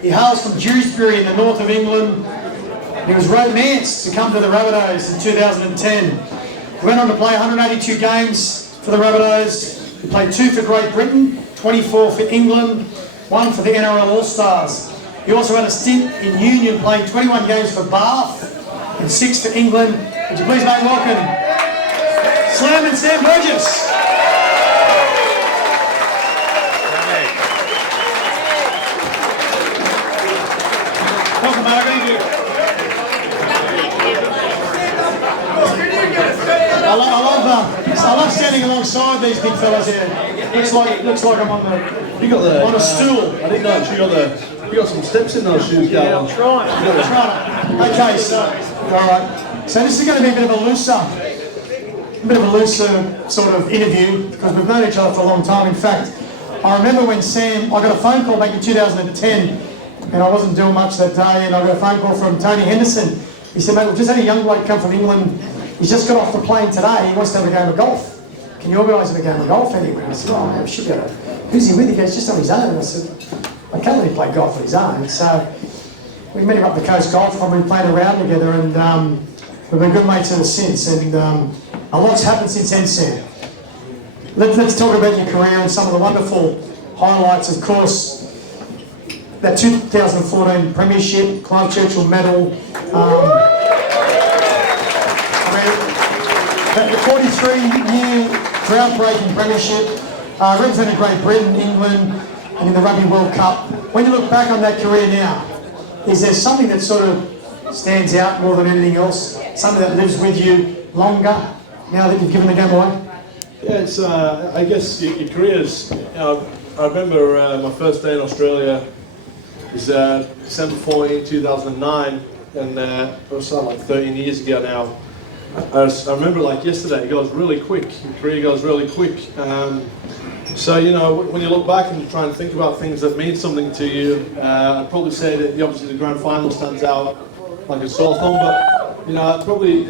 He hails from Dewsbury in the north of England. He was romanced to come to the Rabbitohs in 2010. He went on to play 182 games for the Rabbitohs. He played 2 for Great Britain, 24 for England, 1 for the NRL All-Stars. He also had a stint in Union playing 21 games for Bath and 6 for England. Would you please make welcome Slam and Sam Burgess. Welcome, Margaret. I love standing alongside these big fellas here. Looks like I'm on a stool. I didn't know you got some steps in those shoes, yeah, I'm trying. Okay, so all right. So this is going to be a bit of a looser sort of interview because we've known each other for a long time. In fact, I remember when I got a phone call back in 2010, and I wasn't doing much that day, and I got a phone call from Tony Henderson. He said, "Mate, we've just had a young bloke come from England. He's just got off the plane today. He wants to have a game of golf. Can you organise a game of golf anywhere?" I said, "Oh, I should go. Who's he with?" He goes, "Just on his own." I said, "I can't let him play golf on his own." So we met him up the Coast Golf Club. We played around together, and we've been good mates ever since. And a lot's happened since then, Sam. Let's talk about your career and some of the wonderful highlights. Of course, that 2014 Premiership, Clive Churchill Medal. The 43-year drought-breaking Premiership, represented Great Britain, England, and in the Rugby World Cup. When you look back on that career now, is there something that sort of stands out more than anything else? Something that lives with you longer now that you've given the game away? Yeah, it's. I guess your careers. I remember my first day in Australia was December 14, 2009, and it was like 13 years ago now. I remember it like yesterday. It goes really quick. Your career goes really quick. So when you look back and try and think about things that mean something to you, I'd probably say that obviously the grand final stands out like a sore thumb. But probably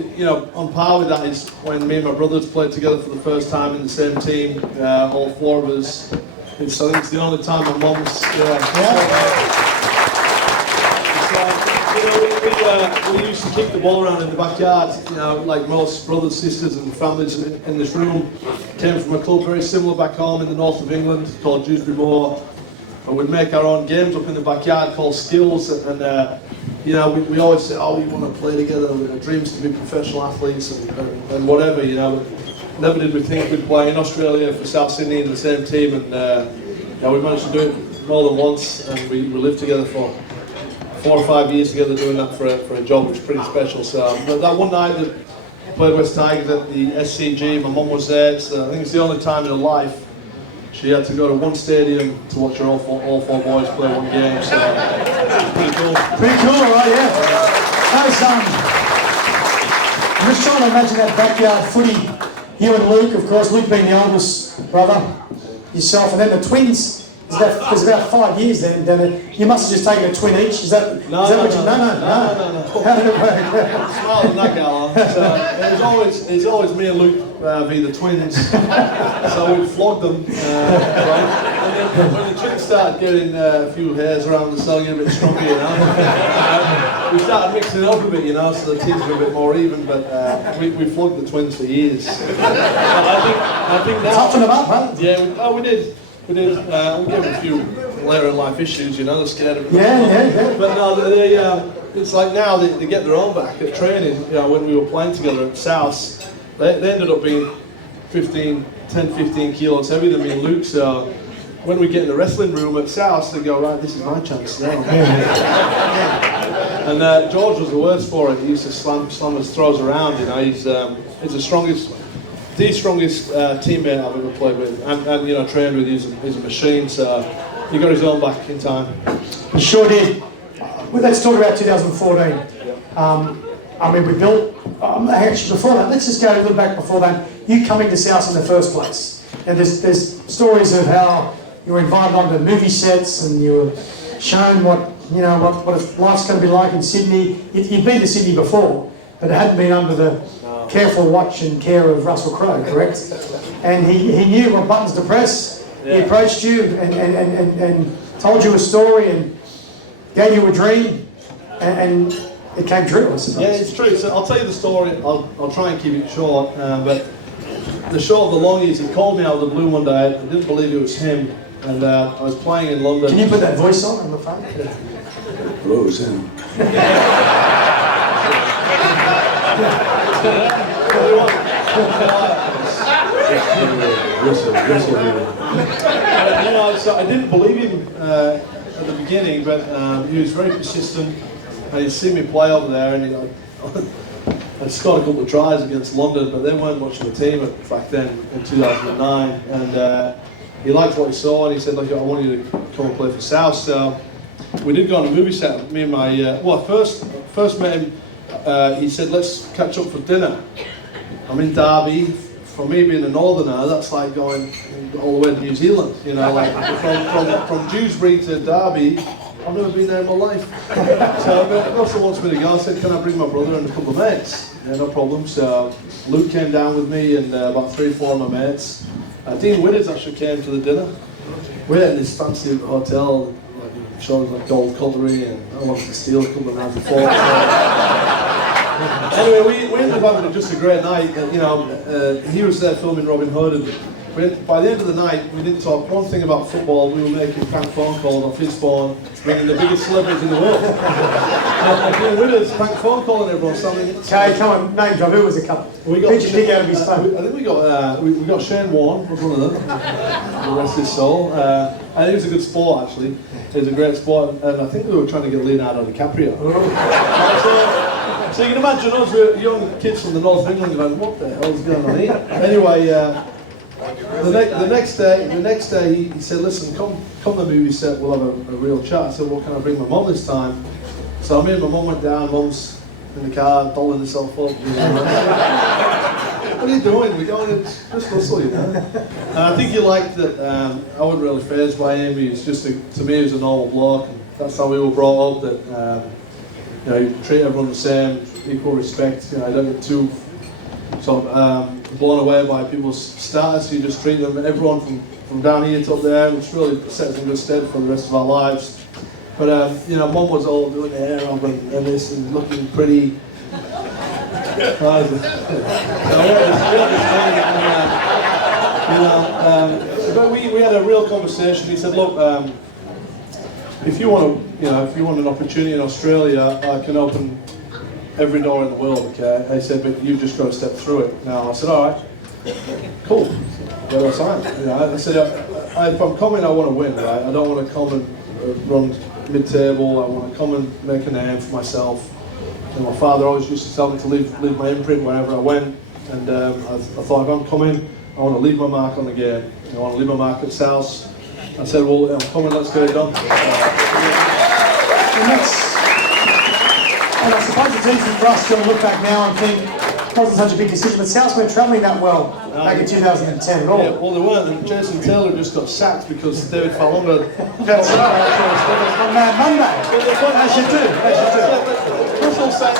on par with that is when me and my brothers played together for the first time in the same team. All 4 of us. I think it's the only time my mum's. We used to kick the ball around in the backyard, like most brothers, sisters and families in this room. Came from a club very similar back home in the north of England called Dewsbury Moor. And we'd make our own games up in the backyard called skills, and we always say, "Oh, we want to play together, our dreams to be professional athletes and whatever, but never did we think we'd play in Australia for South Sydney in the same team, and we managed to do it more than once, and we lived together for 4 or 5 years together doing that for a job, which is pretty special. So that one night that I played West Tigers at the SCG, my mum was there. I think it's the only time in her life she had to go to one stadium to watch all four boys play one game. So pretty cool. Pretty cool, right? Yeah. I'm just trying to imagine that backyard footy. You and Luke, of course. Luke being the oldest brother, yourself, and then the twins. There's about 5 years then, Bennett. You must have just taken a twin each. Is that what you? No. How did it work? Smaller than that, Gal. So it's always me and Luke be the twins. So we flogged them. Right? And then when the twins started getting a few hairs around the cell, getting a bit stronger, we started mixing it up a bit, so the teams were a bit more even. But we flogged the twins for years. I think now. Toughen them up, huh? Yeah. We did. We gave them a few later in life issues, they're scared of it. Yeah. But no, it's like now they get their own back at training. When we were playing together at SAS, they ended up being 10, 15 kilos heavier than me and Luke. So when we get in the wrestling room at SAS, they go, "Right, this is my chance now." And George was the worst for it. He used to slam his throws around. He's the strongest teammate I've ever played with, and trained with. He's a machine, so he got his own back in time. He sure did. Well, let's talk about 2014. We built. Actually, before that, let's just go a little back before that. You coming to South in the first place, and there's stories of how you were invited onto movie sets and you were shown what life's going to be like in Sydney. You'd been to Sydney before, but it hadn't been under the careful watch and care of Russell Crowe, correct? And he knew what buttons to press. Yeah. He approached you and told you a story, and gave you a dream, and it came true, I suppose. Yeah, it's true. So I'll tell you the story. I'll try and keep it short. But the short of the long is, he called me out of the blue one day. I didn't believe it was him, and I was playing in London. Can you put that voice on the phone? Hello, Sam. So I didn't believe him at the beginning, but he was very persistent, and he'd seen me play over there, and I scored a couple of tries against London, but they weren't much of a team back then in 2009, and he liked what he saw, and he said, look, I want you to come and play for South. So we did go on a movie set. Me and my, first met him, he said, let's catch up for dinner. I'm in Derby. For me being a northerner, that's like going all the way to New Zealand, you know, like from Dewsbury to Derby. I've never been there in my life. So Russell wants me to go. I said, can I bring my brother and a couple of mates? Yeah, no problem. So Luke came down with me and about 3 or 4 of my mates. Dean Widders actually came to the dinner. We had this fancy hotel, like, I'm sure it was like gold cutlery, and I wanted to steal a couple of knives and forks. Anyway, we ended up having just a great night. He was there filming Robin Hood, and by the end of the night, we didn't talk one thing about football. We were making prank phone calls off his phone, bringing the biggest celebrities in the world. With us, prank phone calling everyone. Okay, come on, name drop. Who was a couple? Who'd you pick out of his phone? I think we got Shane Warne, was one of them. The rest of his soul. And he was a good sport, actually. He was a great sport, and I think we were trying to get Leonardo DiCaprio. So you can imagine us, we're young kids from the north of England going, what the hell's going on here? Anyway, the next day he said, listen, come to the movie set, we'll have a real chat. I said, well, can I bring my mum this time? So me and my mum went down, mum's in the car, dolling herself up. You know. What are you doing? We're going to just Russell, you know. And I think he liked that I wasn't really fazed by him. He was just, to me, he was a normal bloke. And that's how we were brought up, that you treat everyone the same, equal respect. I don't get too sort of blown away by people's status. You just treat them, everyone from down here to up there, which really sets in good stead for the rest of our lives. But Mum was all doing the hair up and this and looking pretty. But we had a real conversation. He said, look. If you want an opportunity in Australia, I can open every door in the world, okay? He said, but you've just got to step through it. Now, I said, all right, cool, where do I sign? I said, if I'm coming, I want to win, right? I don't want to come and run mid-table. I want to come and make a name for myself. And my father always used to tell me to leave my imprint wherever I went. And I thought, if I'm coming, I want to leave my mark on the game. I want to leave my mark at South. I said, well, I'm coming, let's get it done. And I suppose it's easy for us to look back now and think it wasn't such a big decision, but Souths weren't travelling that well back in 2010 at all. Yeah, well, they weren't, and Jason Taylor just got sacked because David Falonga. That's right. On Mad Monday. As you do. Russell saying,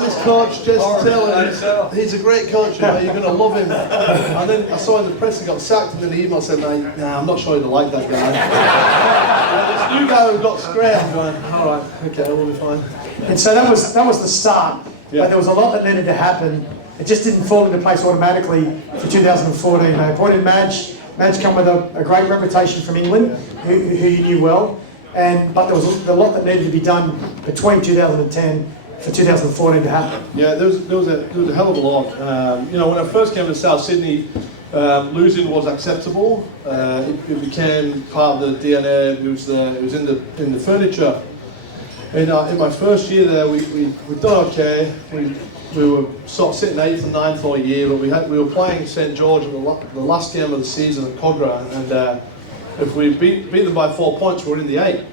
this coach, Jason Taylor, he's a great coach, you're going to love him. And then I saw in the press he got sacked, and then the email said, nah, I'm not sure you'd like that guy. And this new guy who got scrapped, going, all right, okay, we'll be fine. And so that was the start. Yeah. But there was a lot that needed to happen. It just didn't fall into place automatically for 2014. They appointed Madge. Madge come with a great reputation from England, who you knew well. But there was a lot that needed to be done between 2010 for 2014 to happen. Yeah, there was a hell of a lot. When I first came to South Sydney, losing was acceptable. It became part of the DNA. It was in the furniture. In my first year there, we'd done okay. We were sort of sitting 8th and 9th all year, but we were playing St George in the last game of the season at Cogra, and if we beat them by 4 points, we're in the 8.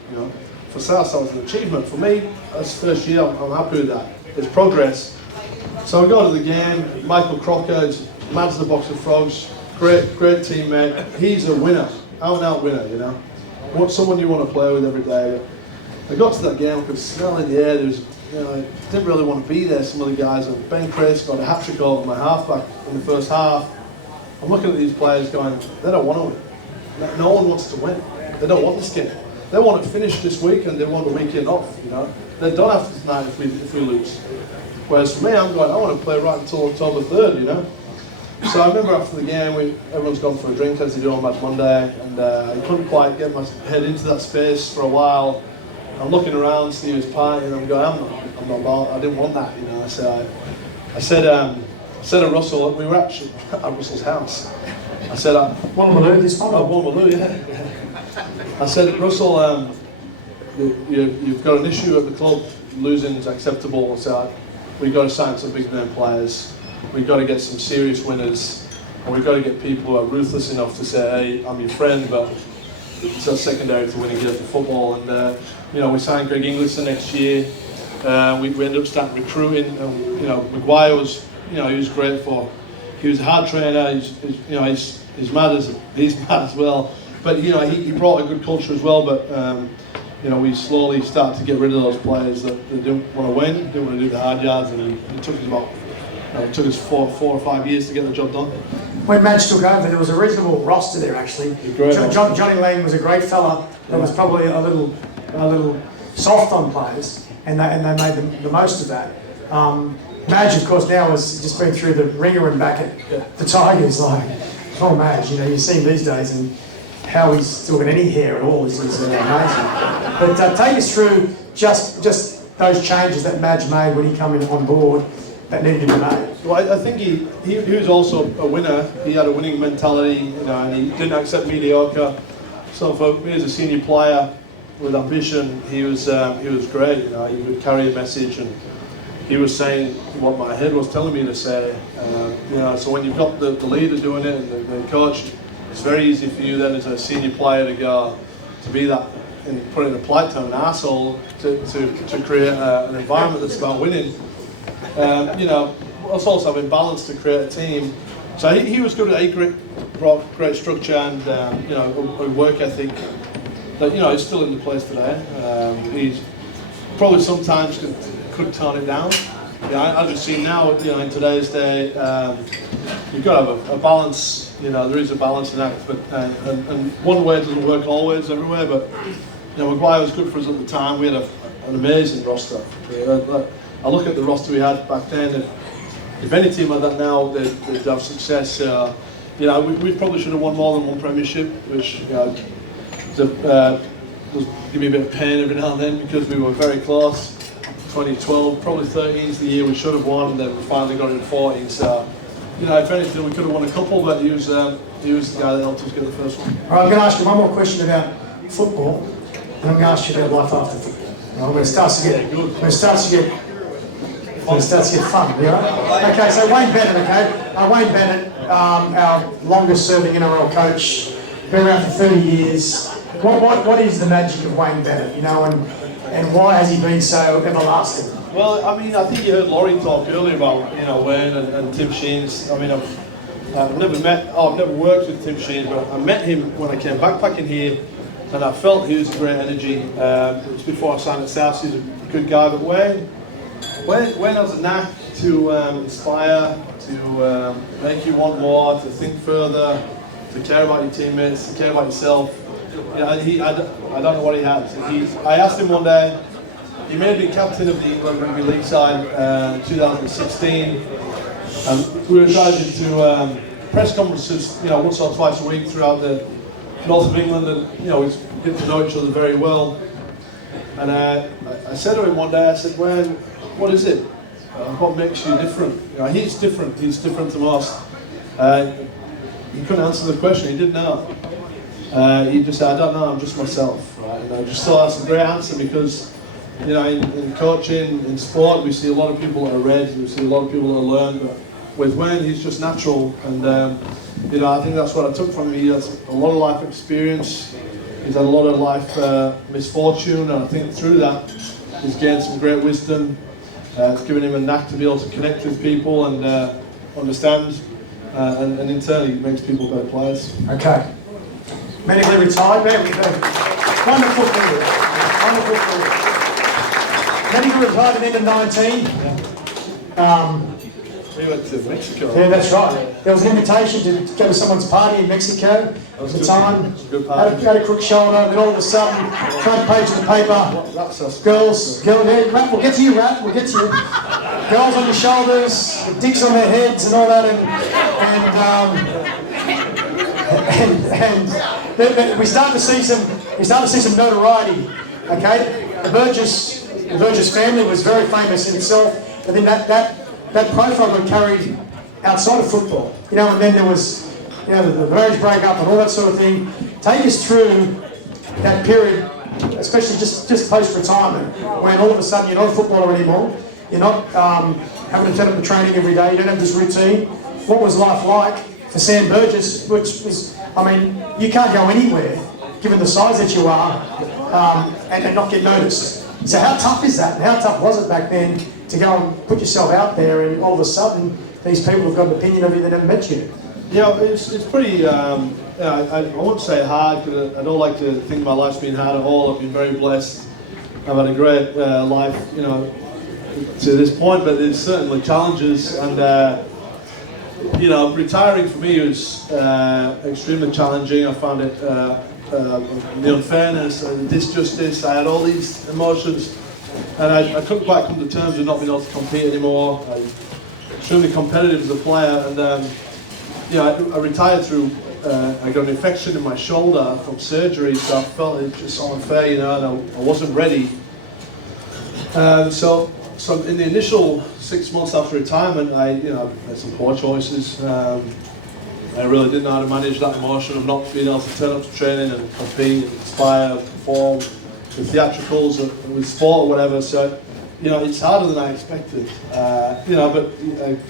For South, that was an achievement. For me, that's the first year. I'm happy with that. It's progress. So we go to the game. Michael Crocker is mad as the box of frogs. Great teammate. He's a winner, out-and-out winner. What someone you want to play with every day. I got to that game, I could smell in the air. There was, I didn't really want to be there. Some of the guys, and Ben Chris got a hat-trick over my halfback in the first half. I'm looking at these players going, they don't want to win. No one wants to win. They don't want this game. they want it finished this week and they want the weekend off, you know. They don't have to tonight if we lose. Whereas for me, I'm going, I want to play right until October 3rd, you know. So I remember after the game, everyone's gone for a drink as they do on Match Monday, and I couldn't quite get my head into that space for a while. I'm looking around, see who's partying, and I'm going, I'm not about, I didn't want that, you know. I said to Russell, we were actually at Russell's house. I said, Woolloomooloo this one? Oh, Woolloomooloo, yeah. I said, Russell, you've got an issue at the club, losing's acceptable, so we've got to sign some big name players, we've got to get some serious winners, and we've got to get people who are ruthless enough to say, hey, I'm your friend, but it's not secondary to winning games of football. And you know, we signed Greg Inglis the next year. We ended up starting recruiting. And, you know, Maguire was, you know, he was great for. He was a hard trainer. He's mad as well. But you know, he brought a good culture as well. But you know, we slowly started to get rid of those players that didn't want to win, didn't want to do the hard yards, and it took us about. It took us four or 5 years to get the job done. When Madge took over, there was a reasonable roster there actually. Johnny Lang was a great fella that was probably a little soft on players, and they made the most of that. Madge, of course, now has just been through the ringer and back at the Tigers. Like, oh, Madge, you know, you see him these days, and how he's still got any hair at all is amazing. But take us through just those changes that Madge made when he came in on board. That needed to be made. Well, I think he was also a winner. He had a winning mentality, you know, and he didn't accept mediocre. So for me as a senior player with ambition, he was great. You know, he would carry a message, and he was saying what my head was telling me to say. You know, so when you've got the leader doing it and the coach, it's very easy for you then as a senior player to go to be that, and put it in a polite term, an arsehole, to create an environment that's about winning. You know, us also having balance to create a team. So he was good at brought great structure and you know, a work ethic that, you know, is still in the place today. He's probably sometimes could tone it down. Yeah, I just see now, you know, in today's day, you've got to have a balance. You know, there is a balance in that, but and one way doesn't work always everywhere. But you know, Maguire was good for us at the time. We had an amazing roster. I look at the roster we had back then, and if any team had that now, they'd have success. You know, we probably should have won more than one premiership, which, you know, does give me a bit of pain every now and then because we were very close. 2012, probably 13 is the year we should have won, and then we finally got it in 14. So, you know, if anything, we could have won a couple, but he was the guy that helped us get the first one. All right, I'm going to ask you one more question about football, and I'm going to ask you about life after football. Right, when it starts to get fun, you know? Okay, so Wayne Bennett, our longest-serving NRL coach, been around for 30 years. What is the magic of Wayne Bennett, you know, and why has he been so everlasting? Well, I mean, I think you heard Laurie talk earlier about, you know, Wayne and Tim Sheens. I mean, I've never worked with Tim Sheens, but I met him when I came backpacking here, and I felt he was a great energy. It was before I signed at SAS. He's a good guy, but Wayne has a knack to inspire, to make you want more, to think further, to care about your teammates, to care about yourself. You know, I don't know what he has. I asked him one day. He made me captain of the England Rugby League side in 2016. We were invited to press conferences, you know, once or twice a week throughout the north of England, and you know, we get to know each other very well. And I said to him one day, I said, "Wayne, what is it? What makes you different?" You know, he's different. He's different to us. He couldn't answer the question. He didn't know. He just said, "I don't know. I'm just myself." Right? And I just thought that's a great answer because, you know, in coaching, in sport, we see a lot of people that are red. We see a lot of people that learn. But with Wayne, he's just natural. And you know, I think that's what I took from him. He has a lot of life experience. He's had a lot of life misfortune, and I think through that, he's gained some great wisdom. It's given him a knack to be able to connect with people and understand, and internally it makes people better players. Okay. Medically retired, wonderful career. Wonderful career. Medically retired at the end of 19. We went to Mexico. Yeah, that's right. There was an invitation to go to someone's party in Mexico at the time. Had a crook shoulder, then all of a sudden, front page of the paper, girls, Rap, we'll get to you, Rap, we'll get to you. Girls on your shoulders, dicks on their heads and all that, and we start to see some notoriety. Okay, the Burgess family was very famous in itself, but then that profile got carried outside of football. You know, and then there was, you know, the marriage breakup and all that sort of thing. Take us through that period, especially just post-retirement, when all of a sudden you're not a footballer anymore. You're not having to turn up to training every day. You don't have this routine. What was life like for Sam Burgess, which was, I mean, you can't go anywhere, given the size that you are, and not get noticed. So how tough is that? And how tough was it back then to go and put yourself out there, and all of a sudden these people have got an opinion of you that never met you? Yeah, it's pretty, I won't say hard, because I don't like to think my life's been hard at all. I've been very blessed. I've had a great life, you know, to this point, but there's certainly challenges, and you know, retiring for me was extremely challenging. I found it, the unfairness and disjustice. I had all these emotions, and I couldn't quite come to terms with not being able to compete anymore. I was extremely competitive as a player, and you know, I retired through, I got an infection in my shoulder from surgery, so I felt it just so unfair, you know, and I wasn't ready. So in the initial 6 months after retirement, I made some poor choices. I really didn't know how to manage that emotion of not being able to turn up to training and compete, and inspire, perform, the theatricals with sport or whatever. So, you know, it's harder than I expected. You know, but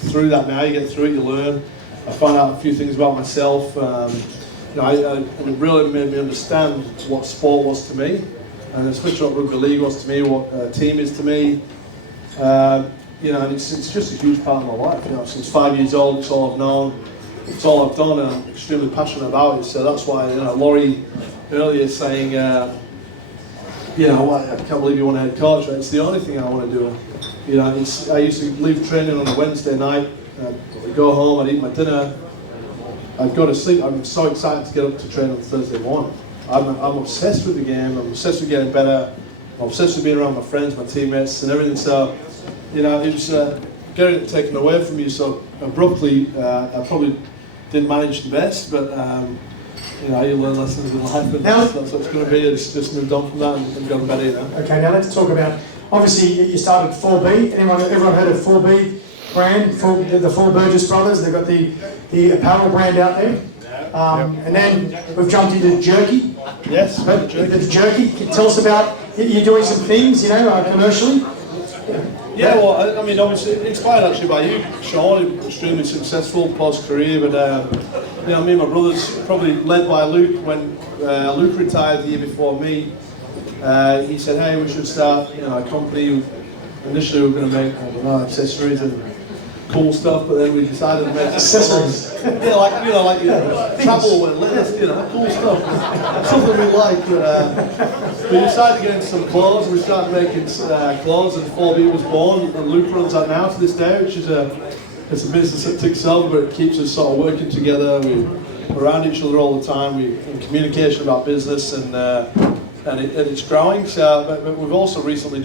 through that now, you get through it, you learn. I found out a few things about myself. You know, it really made me understand what sport was to me, and especially what rugby league was to me, what a team is to me. You know, and it's just a huge part of my life. You know, since 5 years old, it's all I've known, it's all I've done, and I'm extremely passionate about it. So that's why, you know, Laurie earlier saying, you know, I can't believe you want a head coach. It's the only thing I want to do. You know, I used to leave training on a Wednesday night. I'd go home, I'd eat my dinner, I'd go to sleep. I'm so excited to get up to train on Thursday morning. I'm obsessed with the game, I'm obsessed with getting better, I'm obsessed with being around my friends, my teammates and everything. So, you know, it was getting it taken away from you so abruptly. I probably didn't manage the best, but you know, you learn lessons in life, and that's what it's going to be. It's just moved on from that and gone better, you know. Okay, now let's talk about, obviously you started 4B. Everyone heard of 4B brand, the 4 Burgess brothers? They've got the apparel brand out there. And then we've jumped into jerky. Yes, the jerky. Can you tell us about, you're doing some things, you know, commercially? Yeah, well, I mean, obviously inspired actually by you, Sean. Extremely successful post-career, but you know, me and my brothers, probably led by Luke, when Luke retired the year before me, he said, hey, we should start, you know, a company. Initially we were going to make, I don't know, accessories and cool stuff, but then we decided to make accessories. Yeah, like, you know, like travel and you know, cool stuff, something we like. But we decided to get into some clothes, and we started making clothes, and 4B was born. And Luke runs that now to this day, which is it's a business that ticks over, but it keeps us sort of working together. We're around each other all the time. We're in communication about business, and it's growing. So, but we've also recently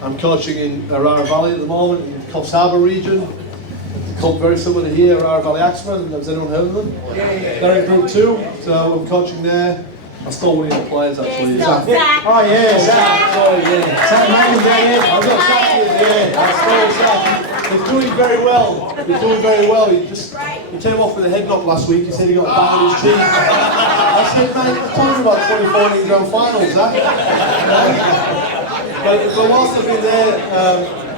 I'm coaching in Yarra Valley at the moment, in the Coffs Harbour region. It's a club very similar to here, Yarra Valley Axemen. Has anyone heard of them? Yeah. They're in Group 2, so I'm coaching there. I stole one of the players actually. Zach. Oh yeah, Zach. Oh yeah. Zach Manning, I've got Zach here, yeah. I stole Zach. He's doing very well. He's doing very well. He came off with a head knock last week. He said he got a bang in his cheek. I said, mate, I'm talking about 2014 grand finals, Zach. But whilst I've been there,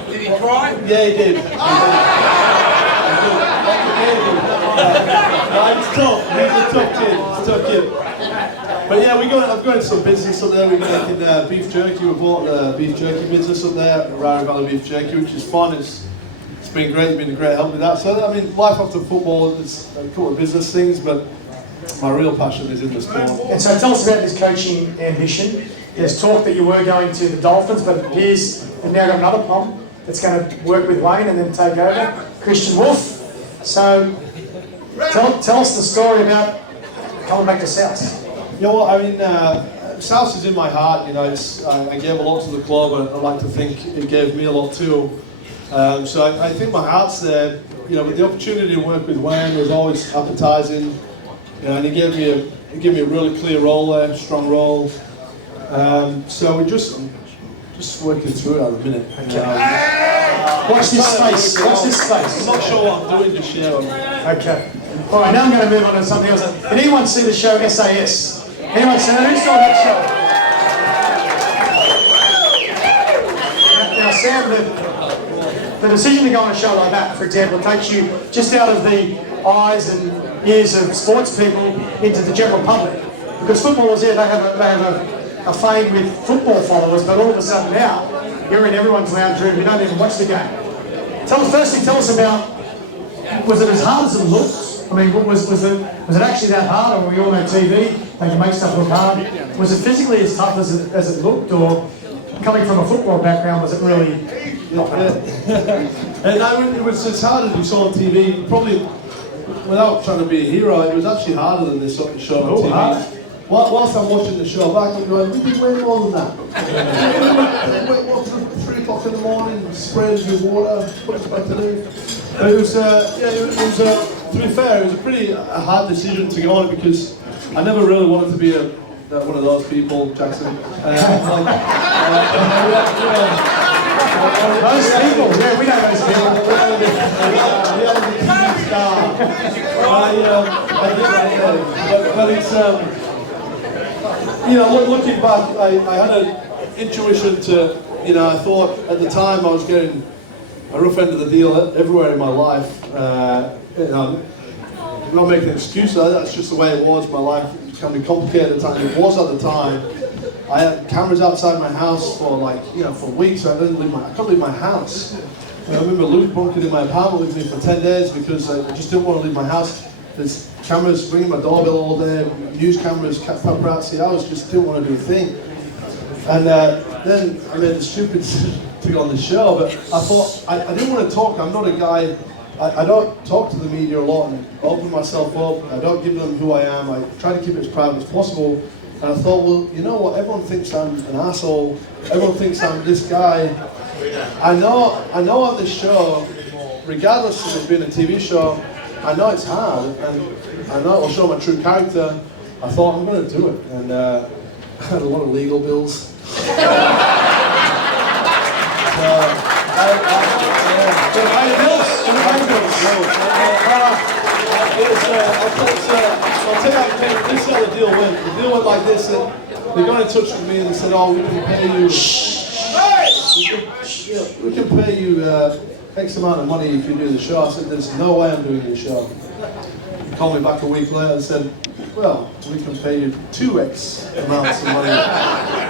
did he cry? Yeah, he did. He's tough. He's a tough kid. But yeah, I've got into some business up there. We're making beef jerky. We bought a beef jerky business up there, Yarra Valley Beef Jerky, which is fun. It's been great. It's been a great help with that. So I mean, life after football is a couple of business things, but my real passion is in the sport. And so tell us about this coaching ambition. There's talk that you were going to the Dolphins, but it appears you've now got another pom that's going to work with Wayne and then take over. Christian Wolf. So, tell us the story about coming back to South. You know what, I mean, South is in my heart, you know, I gave a lot to the club, and I like to think it gave me a lot too. So I think my heart's there, you know, but the opportunity to work with Wayne was always appetising, you know, and he gave me a really clear role there, strong role. So we're just working through it at the minute. Watch this space, watch this space. I'm not sure what I'm doing this year. Okay. All right, now I'm going to move on to something else. Did anyone see the show SAS? Anyone see that? Who saw that show? Now, Sam, the decision to go on a show like that, for example, takes you just out of the eyes and ears of sports people into the general public. Because footballers, yeah, they have a fame with football followers, but all of a sudden now, you're in everyone's lounge room, you don't even watch the game. Firstly, tell us about, was it as hard as it looked? I mean, was it actually that hard, or we all know TV, they can make stuff look hard? Was it physically as tough as it looked, or coming from a football background, was it really not bad? And it was as hard as you saw on TV, probably, without trying to be a hero, it was actually harder than this show on TV. Hard. Whilst I'm watching the show back, I'm going, we did way more than that. We went up to 3 o'clock in the morning, sprayed with water, put us back to do. It was, to be fair, it was a pretty hard decision to go on it, because I never really wanted to be one of those people, Jackson. Those people, yeah, we know those people. But it's, you know, looking back, I had an intuition to, you know, I thought at the time I was getting a rough end of the deal everywhere in my life. You know, I'm not making an excuse, that's just the way it was. My life can be complicated at times. It was at the time. I had cameras outside my house for for weeks. I couldn't leave my house. You know, I remember Luke bunkered in my apartment with me for 10 days because I just didn't want to leave my house. There's cameras ringing my doorbell all day, news cameras, paparazzi. I just didn't want to do a thing. And then I made the stupid decision to go on the show, but I thought I didn't want to talk. I'm not a guy. I don't talk to the media a lot and open myself up. I don't give them who I am. I try to keep it as private as possible. And I thought, well, you know what? Everyone thinks I'm an asshole. Everyone thinks I'm this guy. I know on this show, regardless of it being a TV show, I know it's hard, and I know it'll show my true character. I thought I'm going to do it, and I had a lot of legal bills. I'll tell you how this is how the deal went. The deal went like this: that they got in touch with me and they said, "Oh, we can pay you X amount of money if you do the show." I said, "There's no way I'm doing the show." They called me back a week later and said, "Well, we can pay you 2x amounts of money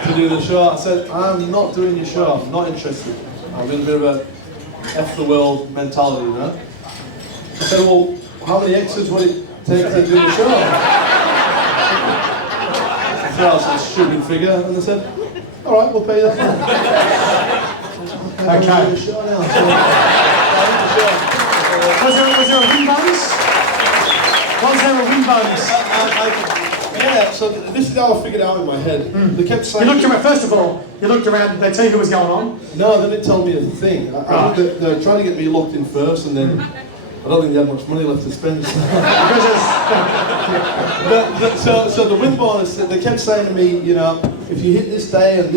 to do the show." I said, "I'm not doing your show. I'm not interested. I'm in a bit of a F the world mentality, you know." I said, "Well, how many X's would it take to do the show?" I was a stupid figure, and they said, "All right, we'll pay you that much." Okay. The show now, Was there a win bonus? Was there a win bonus? Yeah, so this is how I figured it out in my head. They kept saying... You looked around, first of all, you looked around, they tell you who was going on? No, they didn't tell me a thing. I think they're trying to get me locked in first, and then I don't think they had much money left to spend. So the win bonus, they kept saying to me, you know, if you hit this day and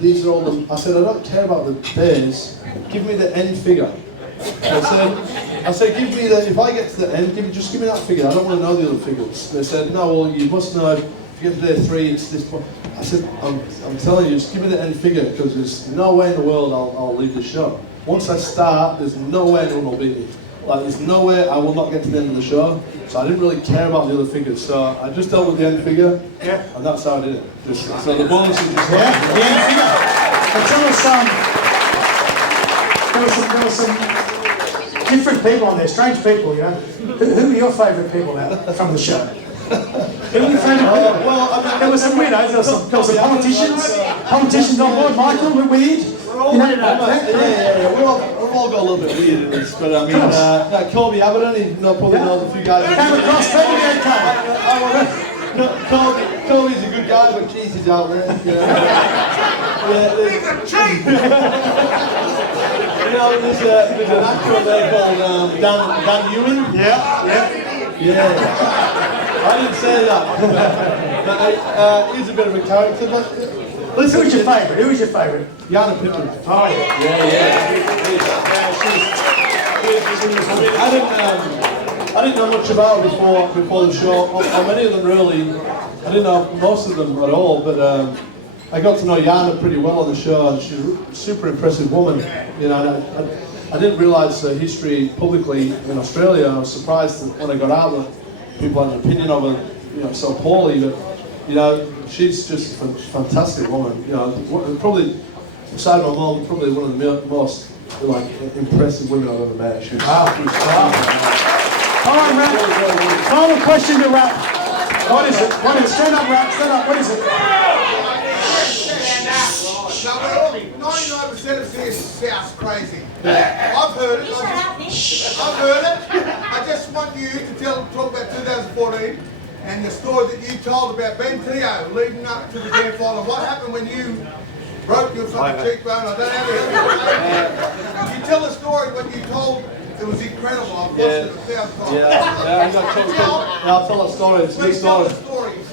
these are all the... I said, I don't care about the days, give me the end figure. I said, give me the, if I get to the end, just give me that figure. I don't want to know the other figures. They said, no, well, you must know, if you get to day 3, it's this point. I said, I'm telling you, just give me the end figure, because there's no way in the world I'll leave the show. Once I start, there's no way anyone will beat me. Like, there's no way I will not get to the end of the show. So I didn't really care about the other figures. So I just dealt with the end figure, and that's how I did it. So the bonus is just... The end figure. But tell us, there were some different people on there, strange people, you know. Who were your favourite people out from the show? Who were your favourite people? Well, I mean, there were some weirdos, there were some politicians on board. Michael, we're weird. We're all all got a little bit weird in this, but I mean, Colby Abaddon, he probably knows a few guys. Came across plenty of Colby's a good guy, but geez, he's out there. You know, there's an actor there called Dan Ewan. Yeah. I didn't say that. He's a bit of a character, but listen. Who's your favourite? Who is your favourite? Yana Pippin. Oh, I didn't know much about her before the show, or many of them really. I didn't know most of them at all, but I got to know Yana pretty well on the show, and she's a super impressive woman. You know, I didn't realise her history publicly in Australia. I was surprised that when I got out that people had an opinion of her, you know, so poorly. But you know, she's just a fantastic woman. You know, probably beside my mum, probably one of the most like impressive women I've ever met. She was all right, Rat. Final question to Rat. What is it? Stand up, Rat. Stand up. What is it? 99% of this sounds crazy. I've heard it. I just want you to talk about 2014 and the story that you told about Ben Teo leading up to the grand final. What happened when you broke your fucking cheekbone? I don't know how to you tell the story when you told. It was incredible. I've watched it 1,000 times. I'll tell a story. It's a good story.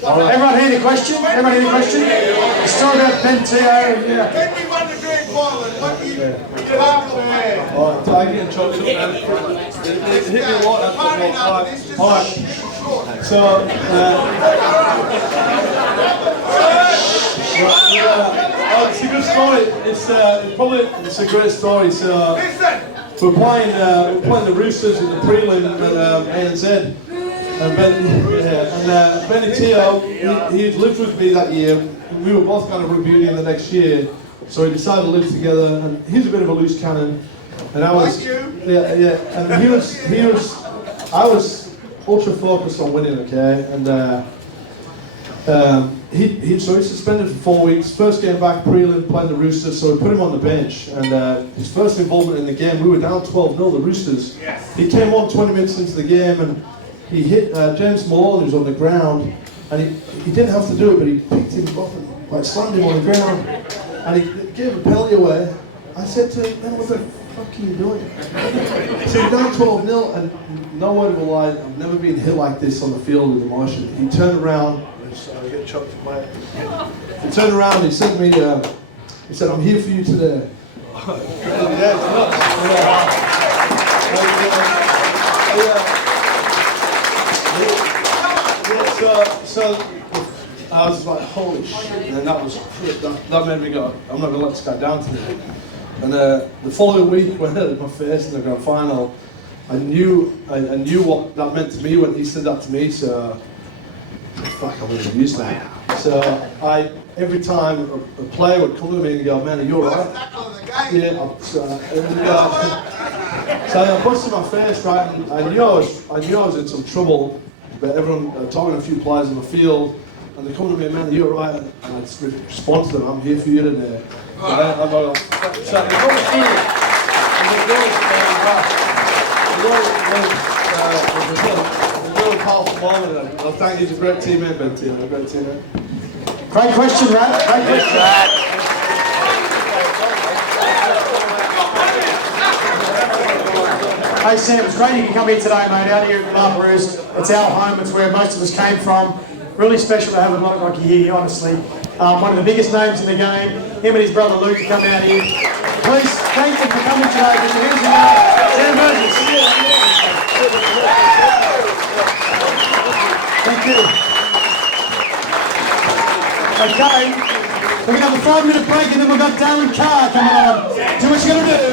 Everyone hear the question? The story about Ben Teo. When we won the grand final, what you talked about. Alright, Tiger and Chuck. Hit me a lot. Alright. So, it's a good story. It's a great story. So. We're playing the Roosters in the prelim at ANZ, and Benny Teo, he had lived with me that year. We were both going to rugby union the next year, so we decided to live together. And he's a bit of a loose cannon, and I was, and I was ultra focused on winning, okay, and. He suspended for 4 weeks. First game back, prelim, playing the Roosters, so we put him on the bench. And his first involvement in the game, we were down 12-0, the Roosters. Yes. He came on 20 minutes into the game and he hit James Malone, who was on the ground. And he didn't have to do it, but he picked him up and like slammed him on the ground. And he gave a penalty away. I said to him, man, what the fuck are you doing? So he's down 12-0, and no word of a lie, I've never been hit like this on the field with emotion. He turned around. I get choked in my head. He turned around and he said to me, he said, I'm here for you today. So I was like, holy shit, and that made me go, I'm not going to let this guy down today. And the following week, when I had my face in the grand final, I knew what that meant to me when he said that to me, so fuck, I'm going to use that. So every time a player would come to me and go, man, are you alright? Yeah. So I busted my face, right, and I knew I was in some trouble, but everyone talking to a few players in the field, and they come to me, man, are you alright? And I just respond to them, I'm here for you today. And I'm like, so it goes through, and it goes, really powerful moment. I thank you. He's a great teammate, Ben Teo. A great teammate. Great question, Rat. Great question. Hey Sam, it's great you can come here today, mate. Out here at Perouse. It's our home. It's where most of us came from. Really special to have a bloke like you here, honestly. One of the biggest names in the game. Him and his brother Luke come out here. Please thank them for coming today. Put your hands in the air. Sam Burgess. Thank you. Okay, we're going to have a 5-minute break and then we've got Darren Carr coming on. Do what you're going to do.